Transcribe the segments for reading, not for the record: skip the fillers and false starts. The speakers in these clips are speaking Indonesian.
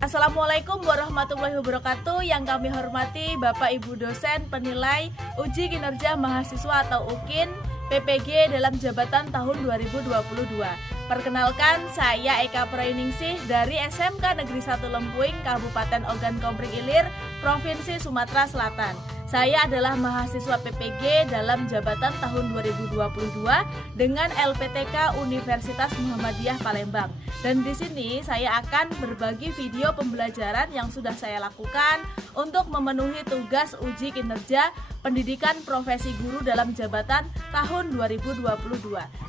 Assalamualaikum warahmatullahi wabarakatuh. Yang kami hormati Bapak Ibu dosen penilai uji kinerja mahasiswa atau UKIN PPG dalam jabatan tahun 2022. Perkenalkan, saya Eka Prainingsih dari SMK Negeri 1 Lempuing, Kabupaten Ogan Komering Ilir, Provinsi Sumatera Selatan. Saya adalah mahasiswa PPG dalam jabatan tahun 2022 dengan LPTK Universitas Muhammadiyah Palembang. Dan di sini saya akan berbagi video pembelajaran yang sudah saya lakukan untuk memenuhi tugas uji kinerja pendidikan profesi guru dalam jabatan tahun 2022.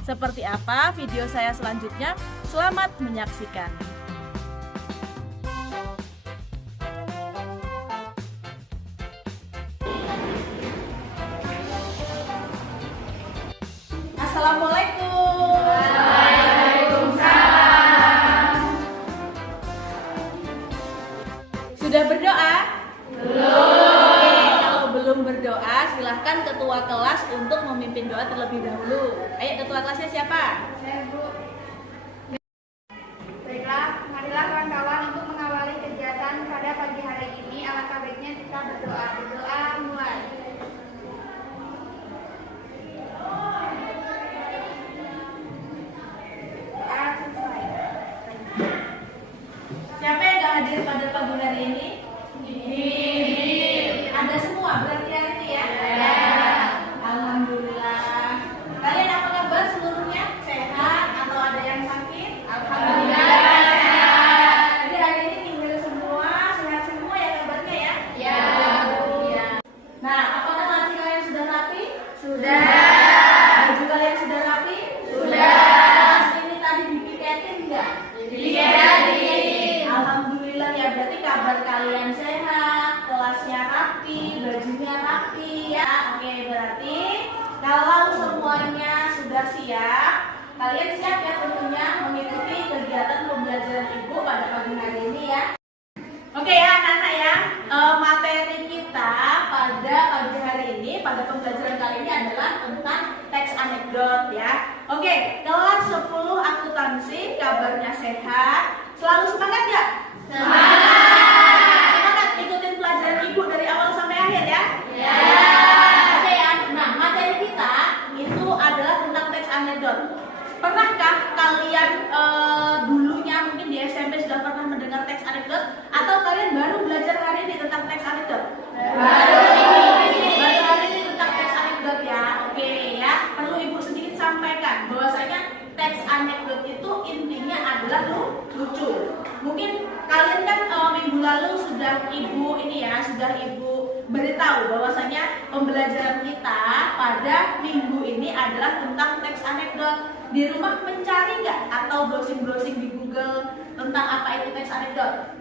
Seperti apa video saya selanjutnya? Selamat menyaksikan. Assalamualaikum. Waalaikumsalam. Sudah berdoa? Belum. Kalau belum berdoa, silahkan ketua kelas untuk memimpin doa terlebih dahulu. Ayo, ketua kelasnya siapa? Saya, Bu. Baiklah, marilah kawan-kawan untuk mengawali kegiatan pada pagi hari ini. Alangkah baiknya kita berdoa. Berdoa mulai. Siapa yang gak hadir pada pagi hari ini? Ada semua, berarti hari ini ya? Alhamdulillah. Kalian apa kabar seluruhnya? Sehat atau ada yang sakit? Alhamdulillah sehat. Jadi hari ini tinggal semua, sehat semua ya kabarnya ya? Ya, Bu. Iya. Nah, apakah laci kalian sudah rapi? Sudah. Baju kalian sudah rapi? Sudah. Kelas ini tadi dipiketin enggak? Dipiketin. Alhamdulillah ya, berarti kabar kalian sehat, kelasnya rapi, bajunya rapi ya. Oke, berarti kalau semuanya sudah siap, kalian siap ya tentunya mengikuti kegiatan pembelajaran Ibu pada pagi hari ini ya. Oke ya anak-anak ya, materi kita pada pagi hari ini, pada pembelajaran kali ini adalah tentang teks anekdot ya. Oke, kelas 10 akuntansi, kabarnya sehat, selalu semangat ya? Semangat ikutin pelajaran Ibu dari awal sampai akhir ya? Ya. Oke ya, nah materi kita itu adalah tentang teks anekdot. Pernahkah kalian dulunya mungkin di SMP sudah pernah mendengar teks anekdot, atau kalian baru belajar hari ini tentang teks anekdot? Baru hari ini tentang teks anekdot ya. Oke ya, perlu Ibu sedikit sampaikan bahwasanya teks anekdot itu intinya adalah lucu. Mungkin kalian kan minggu lalu sudah Ibu beritahu bahwasanya pembelajaran kita pada minggu ini adalah tentang teks anekdot. Di rumah mencari nggak atau browsing di Google tentang apa itu teks anekdot?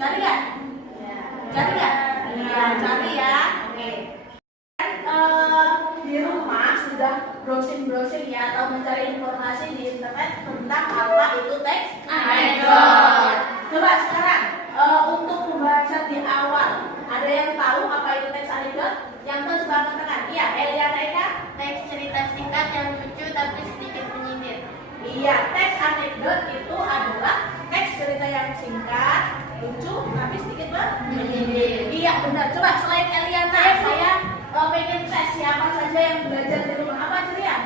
Cari nggak? Cari nggak? Iya, cari ya. Oke. Di rumah sudah browsing ya atau mencari informasi di internet tentang apa itu teks anekdot. Coba sekarang untuk pembahasan di awal, ada yang tahu apa itu teks anekdot? Yang tahu coba angkat tangan. Iya, Eliana Eka. Teks cerita singkat yang lucu tapi sedikit menyindir. Iya, teks anekdot itu adalah teks cerita yang singkat, lucu, tapi sedikit menyindir. Iya, benar. Coba selain Eliana, saya pengen tes siapa saja yang belajar di rumah. Apa ceria?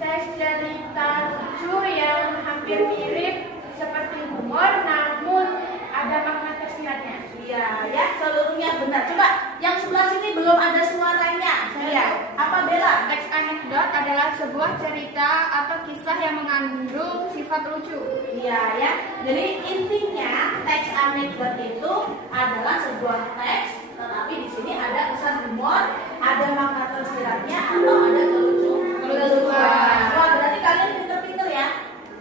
Teks cerita lucu yang hampir mirip seperti humor namun ada makna tersiratnya. Iya, ya, seluruhnya benar. Coba yang sebelah sini belum ada suaranya. Iya, apa Bella? Teks anekdot adalah sebuah cerita atau kisah yang mengandung sifat lucu. Iya ya. Jadi intinya teks anekdot itu adalah sebuah teks tetapi di sini ada pesan humor, ada makna tersiratnya atau ada kelucuan. Wah, berarti kalian pinter-pinter ya.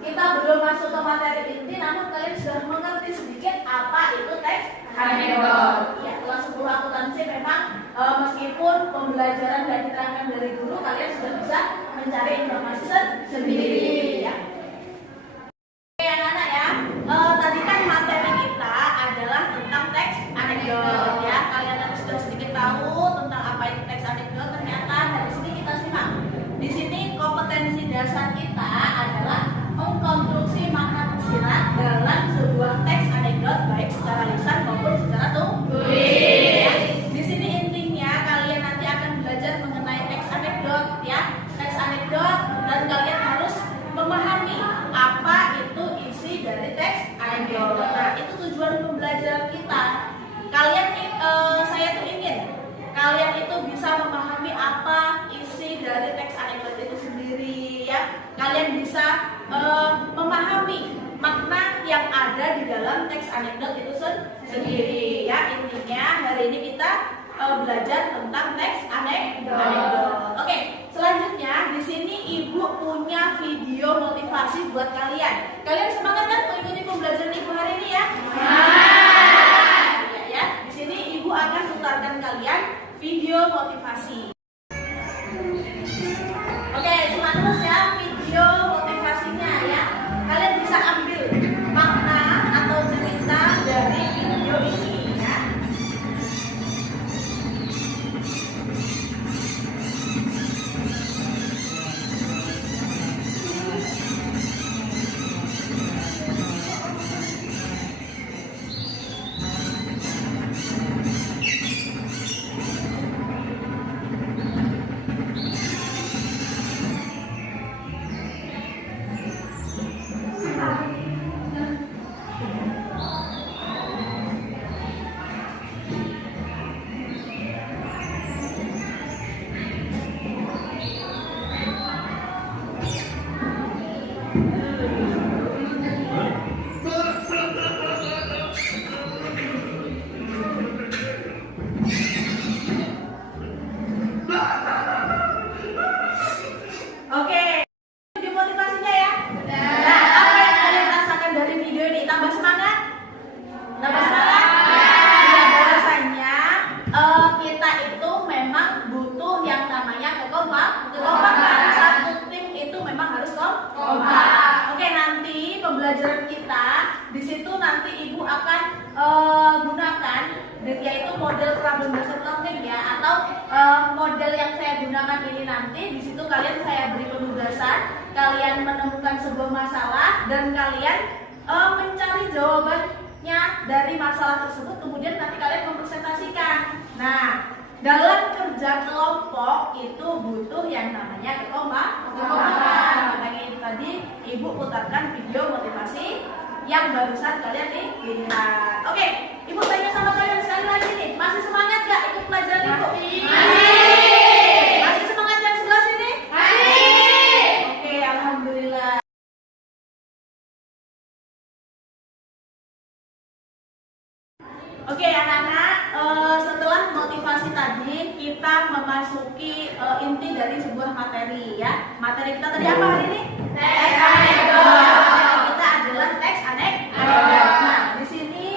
Kita belum masuk ke materi inti, namun kalian sudah mengerti sedikit apa itu teks anekdot. Ya, kelas 10 akuntansi memang meskipun pembelajaran dan diterangkan dari guru, kalian sudah bisa mencari informasi sendiri ya. Oke anak-anak ya, tadi kan materi kita adalah tentang teks anekdot ya. Kalian tadi sudah sedikit tahu tentang apa itu teks anekdot. Ternyata dari sini kita simak. Di sini kompetensi dasar kita adalah mengkonstruksi makna tersirat dalam sebuah teks anekdot baik secara lisan maupun secara tulis. Di sini intinya kalian nanti akan belajar mengenai teks anekdot ya, teks anekdot, dan kalian harus memahami apa itu isi dari teks anekdot. Nah, itu tujuan pembelajaran kita. Kalian saya tuh ingin kalian itu bisa memahami apa isi dari teks anekdot itu sendiri ya. Kalian bisa memahami makna yang ada di dalam teks anekdot itu sendiri ya. Intinya hari ini kita belajar tentang teks anekdot. Oke, selanjutnya di sini Ibu punya video motivasi buat kalian. Kalian semangat kan mengikuti pembelajaran Ibu hari ini ya? Ya. Di sini Ibu akan putarkan kalian video motivasi. Oke, simak terus ya video motivasinya ya. Kalian bisa ambil makna atau cerita dari video ini ya. Pembelajaran kita di situ nanti Ibu akan gunakan yaitu model problem based learning ya, atau model yang saya gunakan ini nanti di situ kalian saya beri penugasan, kalian menemukan sebuah masalah dan kalian mencari jawabannya dari masalah tersebut, kemudian nanti kalian mempresentasikan. Nah, dalam kerja kelompok itu butuh yang namanya kekompakan. Makanya itu tadi Ibu putarkan video motivasi yang barusan kalian lihat. Oke, Ibu tanya sama kalian sekali lagi nih, masih semangat gak ikut pelajaran Ibu? Masih. Masih semangat yang sebelah sini? Masih. Oke, alhamdulillah. Oke anak-anak, setelah motivasi tadi kita memasuki inti dari sebuah materi ya. Materi kita tadi apa hari ini? Teks anekdot. Materi kita adalah teks anekdot. Nah, di sini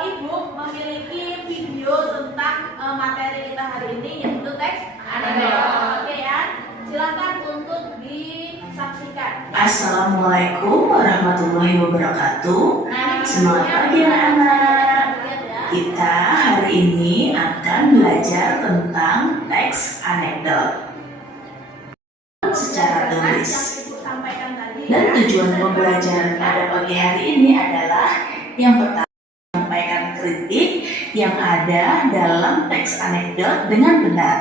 Ibu memiliki video tentang materi kita hari ini yaitu teks anekdot. Oke ya, silakan untuk disaksikan. Assalamualaikum warahmatullahi wabarakatuh. Semangat pagi anak-anak. Kita hari ini akan belajar tentang teks anekdot secara tulis. Dan tujuan pembelajaran pada pagi hari ini adalah yang pertama, menyampaikan kritik yang ada dalam teks anekdot dengan benar.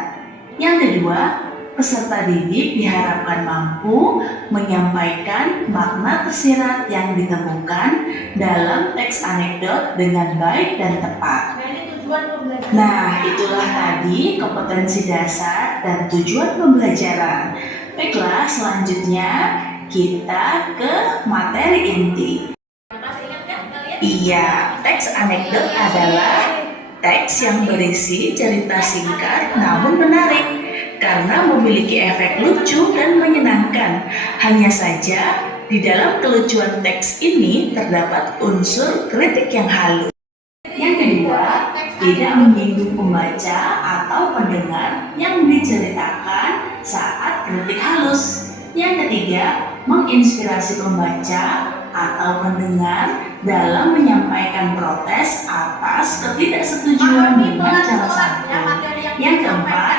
Yang kedua, peserta didik diharapkan mampu menyampaikan makna tersirat yang ditemukan dalam teks anekdot dengan baik dan tepat. Nah, itulah tadi kompetensi dasar dan tujuan pembelajaran. Baiklah, selanjutnya kita ke materi inti. Iya, teks anekdot adalah teks yang berisi cerita singkat namun menarik karena memiliki efek lucu dan menyenangkan. Hanya saja, di dalam kelucuan teks ini terdapat unsur kritik yang halus. Yang kedua, tidak menyinggung pembaca atau pendengar yang diceritakan saat kritik halus. Yang ketiga, menginspirasi pembaca atau pendengar dalam menyampaikan protes atas ketidaksetujuan dengan cara santun. Yang keempat,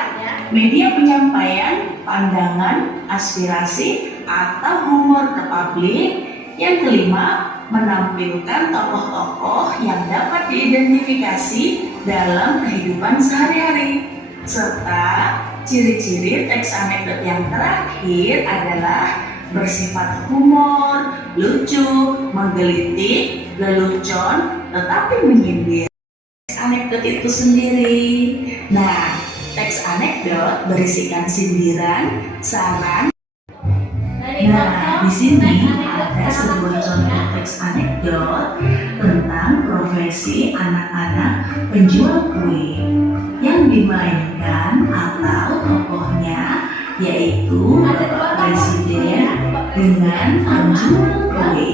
media penyampaian pandangan, aspirasi, atau humor ke publik. Yang kelima, menampilkan tokoh-tokoh yang dapat diidentifikasi dalam kehidupan sehari-hari. Serta ciri-ciri teks anekdot yang terakhir adalah bersifat humor, lucu, menggelitik, lelucon, tetapi menyindir. Teks anekdot itu sendiri. Nah, teks anekdot berisikan sindiran, saran. Nah, di sini ada sebuah contoh teks anekdot tentang profesi anak-anak penjual kue yang dimainkan atau tokohnya yaitu Bapak Presiden dengan penjual kue.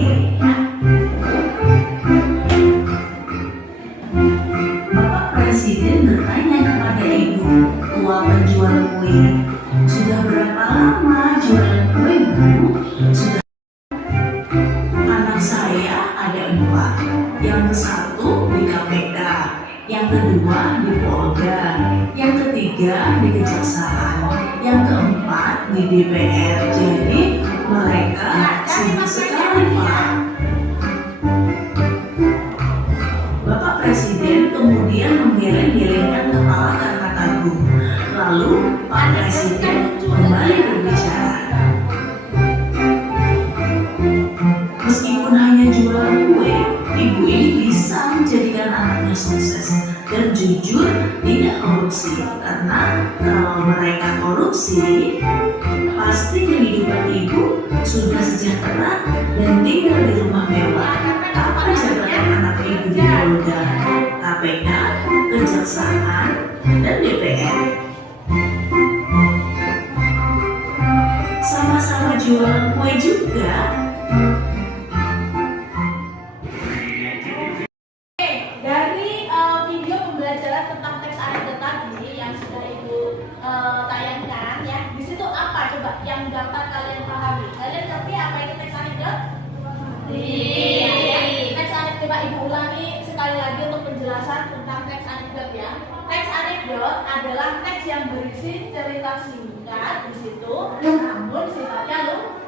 Bapak Presiden bertanya kepada ibu tua penjual kue, "Sudah berapa lama jualan kue, Bu?" "Sudah." "Anak saya ada 4. Yang satu di KPK, yang kedua di Polda, yang ketiga di Kejaksaan, yang keempat di DPR. Jadi mereka sibuk sekali, Pak." Bapak Presiden kemudian menggeleng-gelengkan kepala karena kagum. Lalu Pak Presiden kembali berbicara. "Meskipun hanya jualan kue, ibu ini bisa menjadikan anaknya sukses dan jujur tidak korupsi. Karena kalau mereka korupsi, pasti kehidupan ibu sudah sejahtera dan tinggal di rumah mewah. Apa jabatan anak ibu di Polda, KPK, Kejaksaan, dan DPR? Sama-sama jualan kue juga." Dari video pembelajaran tentang teks anekdot tadi yang sudah Ibu tayangkan ya, di situ apa coba yang dapat kalian pahami? Kalian ngerti apa itu teks anekdot? Iya. Teks anekdot, coba Ibu ulangi sekali lagi untuk penjelasan tentang teks anekdot ya. Teks anekdot adalah teks yang berisi cerita singkat di situ, namun sifatnya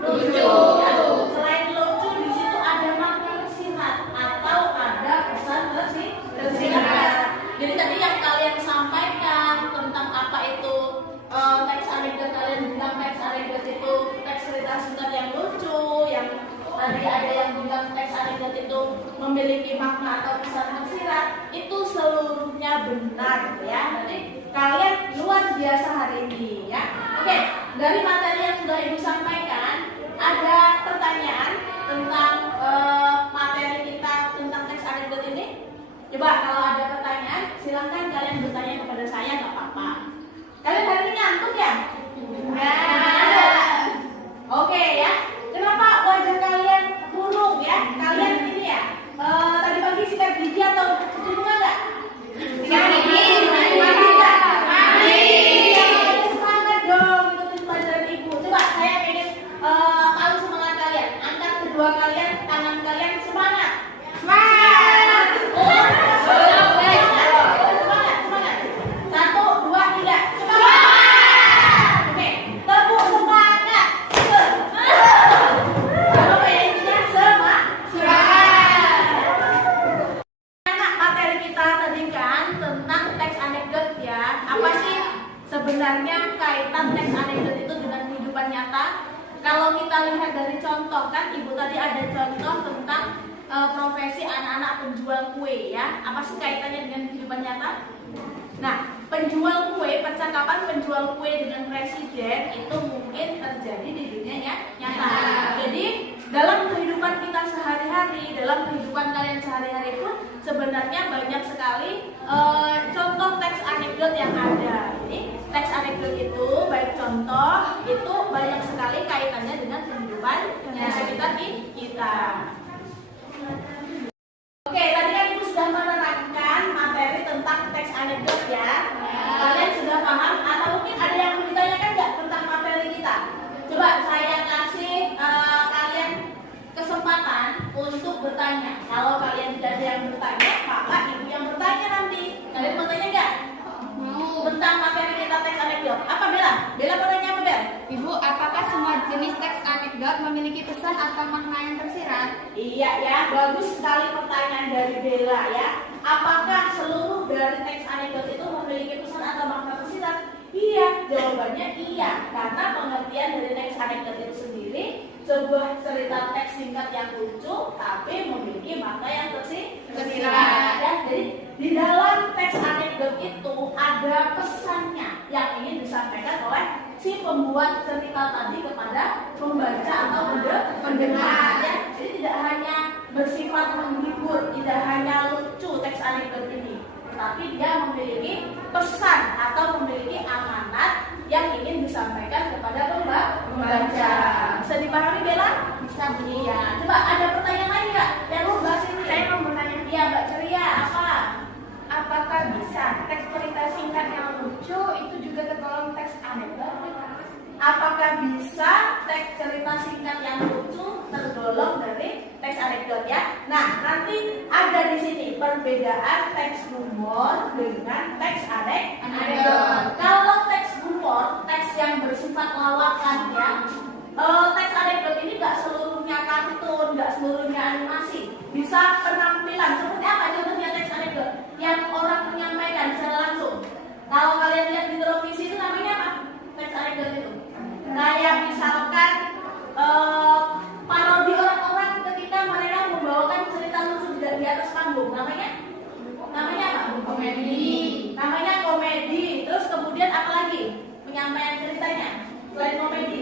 lucu. Ya. Selain lucu, di situ ada makna tersirat atau ada pesan tersirat. Jadi tadi yang kalian sampaikan tentang apa itu teks anekdot, kalian bilang teks anekdot itu teks cerita singkat yang lucu, yang tadi ada yang bilang teks anekdot itu memiliki makna atau pesan tersirat, itu seluruhnya benar ya. Jadi kalian luar biasa hari ini ya. Oke, dari materi yang sudah Ibu sampaikan, ada pertanyaan tentang materi kita tentang teks anekdot ini? Coba kalau ada pertanyaan, silahkan kalian bertanya kepada saya, nggak apa-apa. Kalian hari ini ngantuk ya? Ada. Oke ya. Kenapa wajah kalian murung ya? Kalian ini ya? Tadi pagi sikat gigi atau cuci muka nggak? Sikat gigi. Semangat dong ikutin pelajaran Ibu. Coba saya pengen tahu semangat kalian. Angkat kedua kalian, tangan kalian, semangat. Semangat. Semangat. 1, 2, 3. Semangat. Oke, tepuk semangat. Apa ya intinya? Semangat. Anak materi kita tadi kan tentang teks anekdot ya. Apa sih sebenarnya kaitan teks anekdot itu dengan kehidupan nyata? Kalau kita lihat dari contoh kan, Ibu tadi ada contoh tentang profesi anak-anak penjual kue ya. Apa sih kaitannya dengan kehidupan nyata? Nah, penjual kue, percakapan penjual kue dengan presiden itu mungkin terjadi di dunia nyata. Jadi dalam kehidupan kita sehari-hari, dalam kehidupan kalian sehari-hari pun sebenarnya banyak sekali contoh teks anekdot yang ada. Jadi teks anekdot itu baik contoh itu banyak sekali kaitannya dengan kehidupan yang sekitar kita. Oke, tadi kan Ibu sudah menerangkan materi tentang teks anekdot ya. Kalian sudah paham atau mungkin ada yang mau ditanyakan nggak tentang materi kita? Coba saya kasih kalian kesempatan untuk bertanya. Kalau kalian tidak ada yang bertanya, maka Ibu yang bertanya nanti. Kalian mau tanya nggak? Tentang materi kita teks anekdot. Apa Bella? Bella mau tanya apa Bella? Ibu, apakah semua jenis teks anekdot memiliki pesan atau makna yang tersirat? Iya ya, bagus sekali pertanyaan dari Bella ya. Apakah seluruh dari teks anekdot itu memiliki pesan atau makna tersirat? Iya, jawabannya iya. Karena pengertian dari teks anekdot itu sendiri sebuah cerita teks singkat yang lucu, tapi memiliki makna yang tersirat. Ya, jadi di dalam teks anekdot itu ada pesannya yang ingin disampaikan oleh si pembuat cerita tadi kepada pembaca atau pendengar. Ya, jadi tidak hanya bersifat menghibur, tidak hanya lucu teks anekdot ini, tetapi dia memiliki pesan atau memiliki amanat yang ingin disampaikan kepada pembaca. Bisa dipahami Bella? Bisa Bu. Iya. Coba ada pertanyaan lain nggak yang mau bahas ini? Saya mau bertanya. Iya Mbak Ceria, apa? Apakah bisa teks cerita singkat yang lucu itu juga tergolong teks anekdot? Apakah bisa teks cerita singkat yang lucu tergolong dari teks anekdot ya? Nah, nanti ada di sini perbedaan teks humor dengan teks anekdot. Kalau teks humor, teks yang bersifat lawakan ya. Teks anekdot ini nggak seluruhnya kartun, nggak seluruhnya animasi. Bisa penampilan seperti apa contohnya teks anekdot yang orang menyampaikan secara langsung. Kalau kalian lihat di televisi itu namanya apa? Teks anekdot itu. Kayak misalkan parodi orang-orang ketika mereka membawakan cerita lucu di atas panggung, namanya apa? Komedi. Namanya komedi. Terus kemudian apa lagi penyampaian ceritanya selain komedi?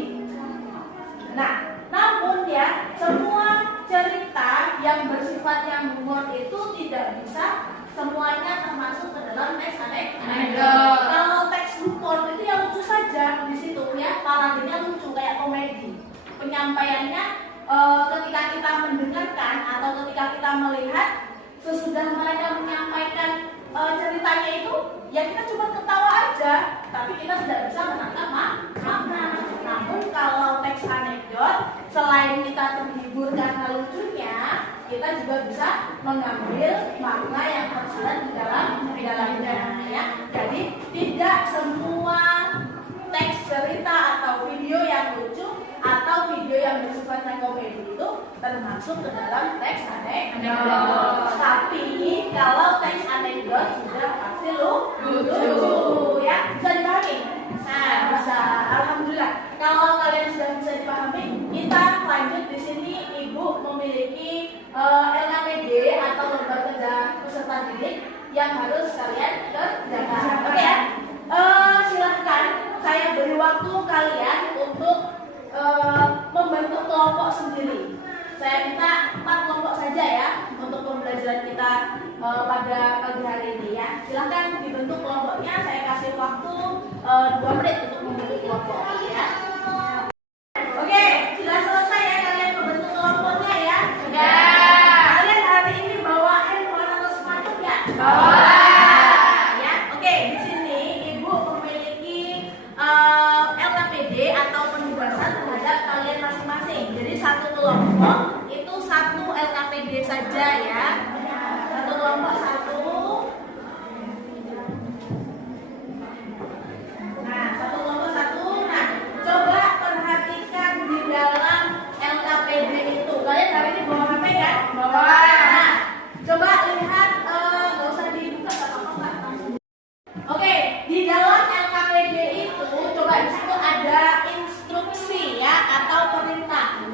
Nah, namun ya semua cerita yang bersifat yang humor itu tidak bisa semuanya termasuk ke dalam teks anekdot. Kalau teks humor itu yang lucu saja di situ ya, parodinya lucu kayak komedi. Penyampaiannya ketika kita mendengarkan atau ketika kita melihat sesudah mereka menyampaikan ceritanya itu, ya kita cuma ketawa aja, tapi kita tidak bisa menangkap makna. Namun kalau teks anekdot, selain kita terhibur karena lucunya, kita juga bisa mengambil makna yang tersirat di dalamnya ya. Jadi tidak semua teks cerita atau video yang lucu atau video yang bersifatnya komedi itu termasuk ke dalam teks anekdot. Tapi kalau teks anekdot sudah pasti lucu ya. Bisa dipahami? Nah, bisa. Alhamdulillah. Kalau kalian sudah bisa dipahami, kita lanjut di sini. Ibu memiliki LKPD atau lembar kerja peserta didik yang harus kalian kerjakan. Oke ya? Silahkan saya beri waktu kalian untuk membentuk kelompok sendiri. Saya minta 4 kelompok saja ya untuk pembelajaran kita pada pagi hari ini ya. Silahkan dibentuk kelompoknya. Saya kasih waktu 2 menit untuk membentuk kelompok ya. Oke, sudah selesai ya kalian membentuk kelompoknya ya? Sudah. Kalian hari ini bawa handphone atau smartphone ya? Bawa. Ya, oke. Di sini Ibu memiliki LKPD atau penugasan terhadap kalian masing-masing. Jadi satu kelompok itu 1 LKPD saja ya. Satu kelompok 1. Nah, satu kelompok 1. Nah, coba perhatikan di dalam LKPD itu. Kalian hari ini bawa HP kan? Bawa. Nah, coba lihat, nggak usah dibuka, nggak apa-apa. Oke, di dalam LKPD itu coba di situ ada instruksi ya atau perintah.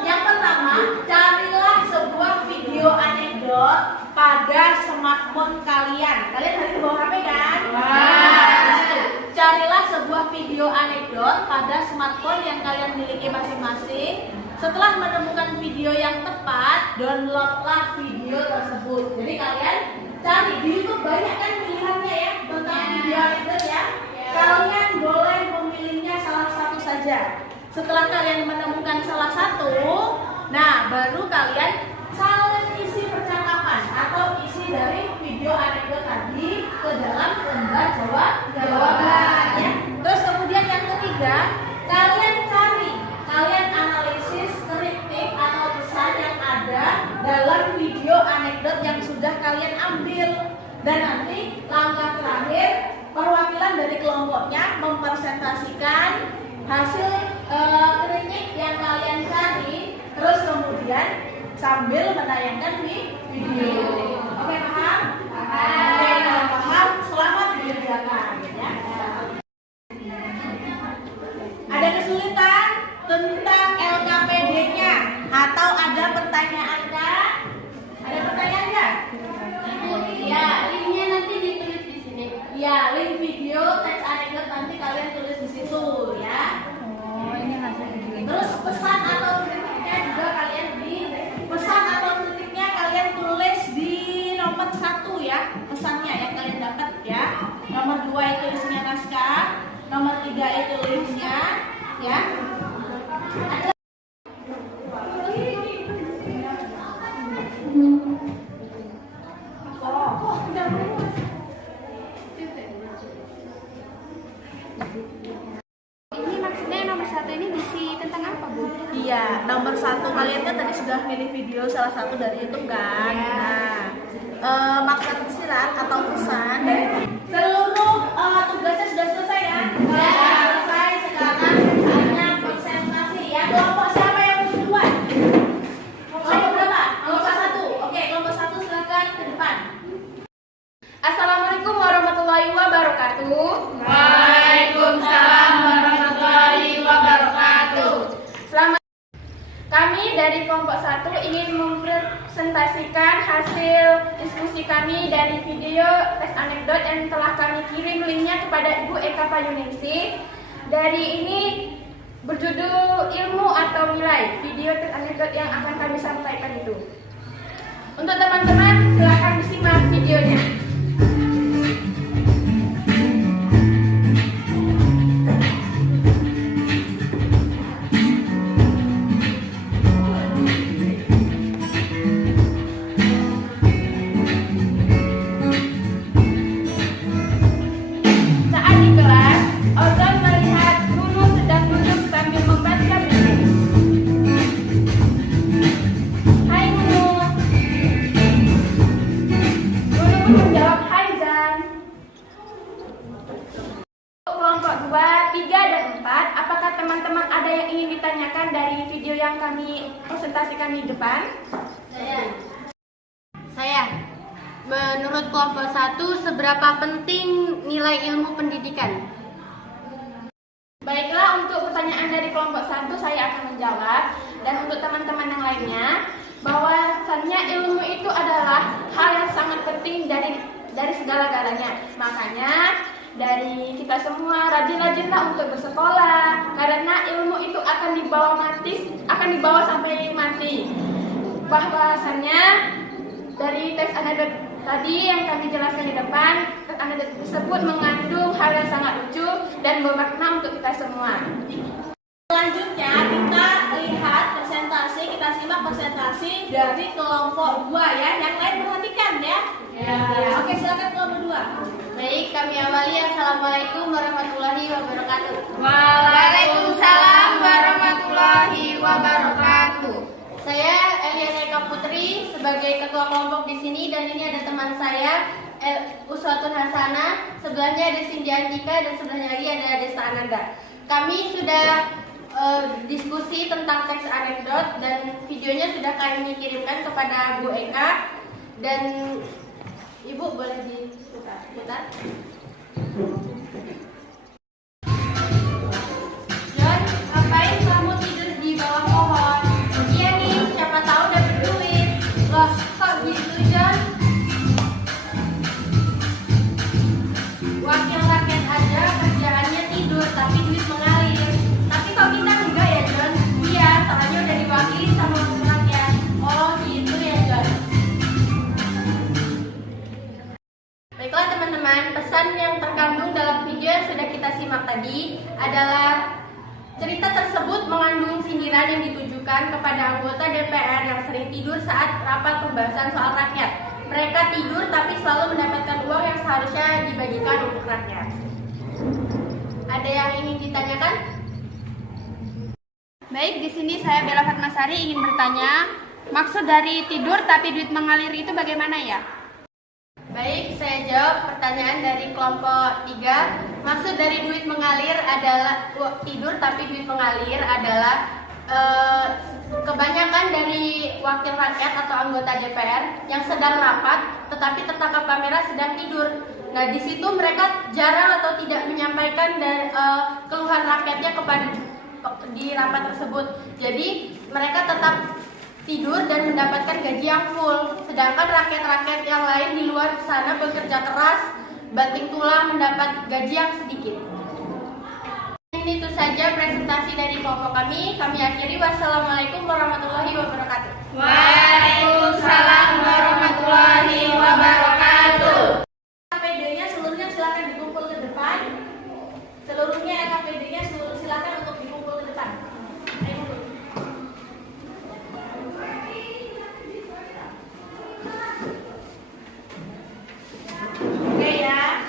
Yang pertama, carilah sebuah video anekdot pada smartphone kalian. Kalian hari ini bawa HP kan? Nah, carilah sebuah video anekdot pada smartphone yang kalian miliki masing-masing. Setelah menemukan video yang tepat, downloadlah video tersebut. Jadi kalian cari di YouTube, banyak kan pilihannya ya tentang video itu ya. Kalian boleh memilihnya salah satu saja. Setelah kalian menemukan salah satu, nah baru kalian salin isi percakapan atau isi dari video anekdot tadi ke dalam lembar jawaban ya. Terus kemudian yang ketiga, kalian analisis kritik atau pesan yang ada dalam video anekdot yang sudah kalian ambil. Dan nanti langkah terakhir, perwakilan dari kelompoknya mempresentasikan hasil kritik yang kalian cari, terus kemudian sambil menayangkan di video. Oke, paham? Oke, kalau paham, selamat dikerjakan ya. Ada kesulitan tentang LKPD-nya atau ada pertanyaan kah? Ada pertanyaan nggak? Ya, linknya nanti ditulis di sini. Ya, link video teks anekdot nanti kalian tulis di situ ya. Oh, ini hasil video. Terus pesan atau kritiknya juga kalian tulis di nomor 1 ya, pesannya yang kalian dapat ya. Nomor 2 itu isinya naskah, nomor 3 itu linknya ya. Ini maksudnya nomor 1 ini diisi tentang apa, Bu? Iya, nomor 1 kalian kan tadi sudah milih video salah satu dari itu kan. Nah, maksud istirahat atau pesan dari seluruh tugasnya sudah selesai ya? Sudah selesai. Sekarang saatnya presentasi ya. Kelompok siapa yang mau duluan? Kelompok berapa? Kelompok 1. Oke, kelompok 1 silakan ke depan. Assalamualaikum warahmatullahi wabarakatuh. Waalaikumsalam warahmatullahi wabarakatuh. Selamat. Kami dari kelompok 1 ingin mempresentasikan hasil diskusi kami dari video tes anekdot yang telah kami kirim linknya kepada Ibu Eka Payuningsih. Dari ini berjudul ilmu atau nilai, video tes anekdot yang akan kami sampaikan itu. Untuk teman-teman silakan disimak videonya. Saat di kelas, Ozon melihat Nunu sedang duduk sambil membaca buku. Hai Nunu. Nunu pun menjawab hai Zan. Kelompok 2, 3, dan 4, apakah teman-teman ada yang ingin ditanyakan dari video yang kami presentasikan di depan? Saya. Menurut kelompok 1, seberapa penting nilai ilmu pendidikan? Baiklah, untuk pertanyaan dari kelompok 1 saya akan menjawab. Dan untuk teman-teman yang lainnya, bahwasannya ilmu itu adalah hal yang sangat penting dari segala-galanya. Makanya dari kita semua rajin-rajinlah untuk bersekolah, karena ilmu itu akan dibawa sampai mati. Bahwasannya dari teks anekdot tadi yang kami jelaskan di depan, teks anekdot tersebut mengandung hal yang sangat lucu dan bermakna untuk kita semua. Selanjutnya kita lihat kita simak presentasi dari kelompok 2 ya. Yang lain perhatikan ya. Oke, silakan kelompok 2. Baik, kami awali. Assalamualaikum warahmatullahi wabarakatuh. Waalaikumsalam warahmatullahi wabarakatuh. Saya Eliana Eka Putri sebagai ketua kelompok di sini, dan ini ada teman saya Uswatun Hasanah, sebelahnya ada Cindy Andika, dan sebelahnya lagi ada Desta Ananda. Kami sudah diskusi tentang teks anekdot dan videonya sudah kami kirimkan kepada Bu Eka, dan Ibu boleh diputar. John, ngapain kamu tidur di bawah pohon? Iya nih, siapa tahu dapat duit. Loh, kok gitu John? Wakil rakyat aja kerjaannya tidur, tapi duit mengalir. Tapi kok kita enggak ya John? Iya, soalnya udah tadi adalah cerita tersebut mengandung sindiran yang ditujukan kepada anggota DPR yang sering tidur saat rapat pembahasan soal rakyat. Mereka tidur tapi selalu mendapatkan uang yang seharusnya dibagikan untuk rakyat. Ada yang ingin ditanyakan? Baik, di sini saya Bella Fatmasari ingin bertanya, maksud dari tidur tapi duit mengalir itu bagaimana ya? Baik, saya jawab pertanyaan dari kelompok 3. Maksud dari duit mengalir adalah tidur tapi duit mengalir adalah kebanyakan dari wakil rakyat atau anggota DPR yang sedang rapat tetapi tertangkap kamera sedang tidur. Nah, di situ mereka jarang atau tidak menyampaikan keluhan rakyatnya di rapat tersebut. Jadi mereka tetap tidur dan mendapatkan gaji yang full. Sedangkan rakyat-rakyat yang lain di luar sana bekerja keras, banting tulang mendapat gaji yang sedikit. Ini itu saja presentasi dari kelompok kami. Kami akhiri. Wassalamualaikum warahmatullahi wabarakatuh. Waalaikumsalam warahmatullahi wabarakatuh. LKPD-nya seluruhnya silakan dikumpul ke depan. Seluruhnya LKPD-nya silakan untuk dikumpul ke depan. Ayo kumpul. Oke ya.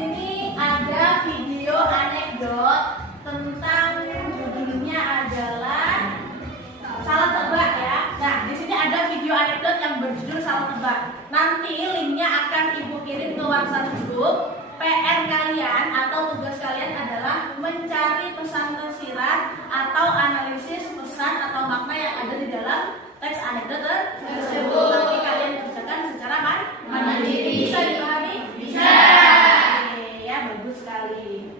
Ini ada video anekdot tentang judulnya adalah salah tebak ya. Nah, di sini ada video anekdot yang berjudul salah tebak. Nanti linknya akan ibu kirim ke WhatsApp grup. PR kalian atau tugas kalian adalah mencari pesan tersirat atau analisis pesan atau makna yang ada di dalam teks anekdot tersebut. Nanti kalian kerjakan secara mandiri. Bisa dipahami? Bisa. Oke, ya bagus sekali.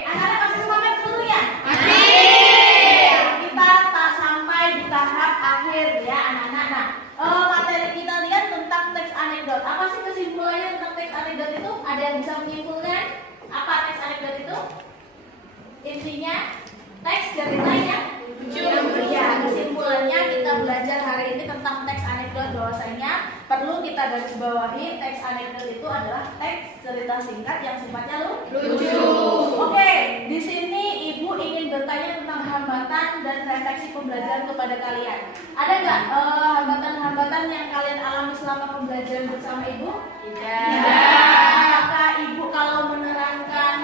Anak-anak masih semangat dulu ya? Masih. Kita tak sampai di tahap akhir ya anak-anak. Nah, materi kita lihat tentang teks anekdot. Apa sih kesimpulannya tentang teks anekdot itu? Ada yang bisa menyimpulkan apa teks anekdot itu? Intinya teks cerita yang lucu. Ya, kesimpulannya kita belajar hari ini tentang teks anekdot bahwasanya perlu kita garis bawahi teks anekdot itu adalah teks cerita singkat yang sifatnya lucu. Oke, di sini ibu ingin bertanya tentang hambatan dan refleksi pembelajaran kepada kalian. Ada nggak hambatan-hambatan yang kalian alami selama pembelajaran bersama ibu? Tidak. Apakah ibu kalau menerangkan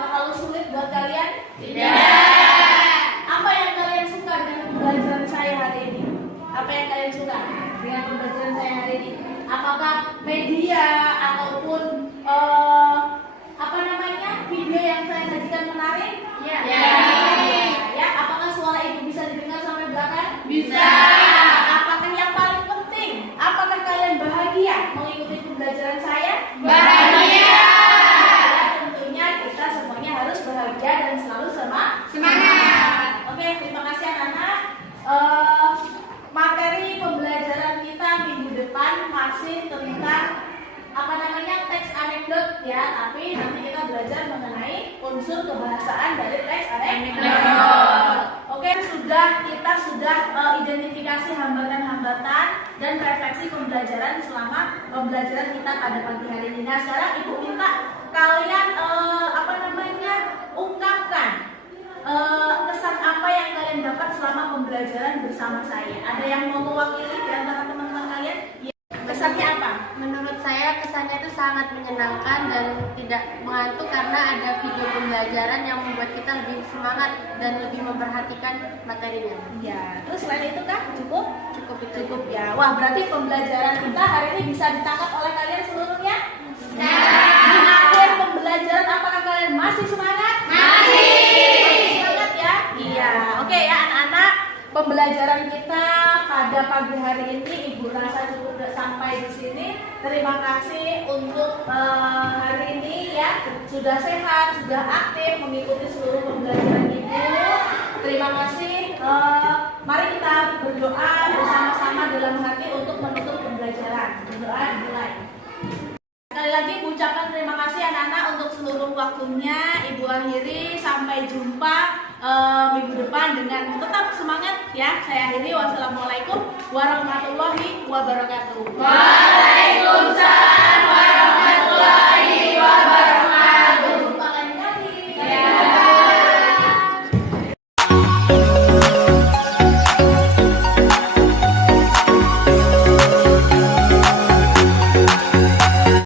terlalu sulit buat kalian? Tidak. Apa yang kalian suka dengan pembelajaran saya hari ini? Apa yang kalian suka dengan pembelajaran saya hari ini? Apakah media ataupun video yang saya sajikan menarik? Ya. Ya. Apakah suara ibu bisa didengar sampai belakang? Bisa. Apakah yang paling penting? Apakah kalian bahagia mengikuti pembelajaran saya? Bahagia. Ya, tentunya kita semuanya harus bahagia dan selalu semangat. Oke, terima kasih anak-anak. Materi pembelajaran kita minggu depan masih tentang teks anekdot ya, tapi nanti kita belajar mengenai unsur kebahasaan dari teks anekdot. Oke, kita sudah identifikasi hambatan-hambatan dan refleksi pembelajaran selama pembelajaran kita pada pagi hari ini. Nah, sekarang ibu minta kalian ungkapkan kesan apa yang kalian dapat selama pembelajaran bersama saya. Ada yang mau mewakili di antara teman-teman kalian? Ya. Kesannya apa? Menurut saya kesannya itu sangat menyenangkan dan tidak mengantuk karena ada video pembelajaran yang membuat kita lebih semangat dan lebih memperhatikan materinya. Ya, terus selain itu kah? Cukup Cukup ya. Wah, berarti pembelajaran kita hari ini bisa ditangkap oleh kalian seluruhnya? Bisa. Di akhir pembelajaran apakah kalian masih semangat? Masih semangat ya? Iya. Oke ya anak-anak, pembelajaran kita pada pagi hari ini ibu rasa cukup sampai di sini. Terima kasih untuk hari ini ya, sudah sehat, sudah aktif mengikuti seluruh pembelajaran ibu. Terima kasih. Mari kita berdoa bersama-sama dalam hati untuk menutup pembelajaran. Berdoa dimulai. Sekali lagi ucapkan terima kasih anak-anak untuk seluruh waktunya. Ibu akhiri, sampai jumpa minggu depan dengan tetap semangat ya. Saya akhiri, wassalamualaikum warahmatullahi wabarakatuh. Waalaikumsalam.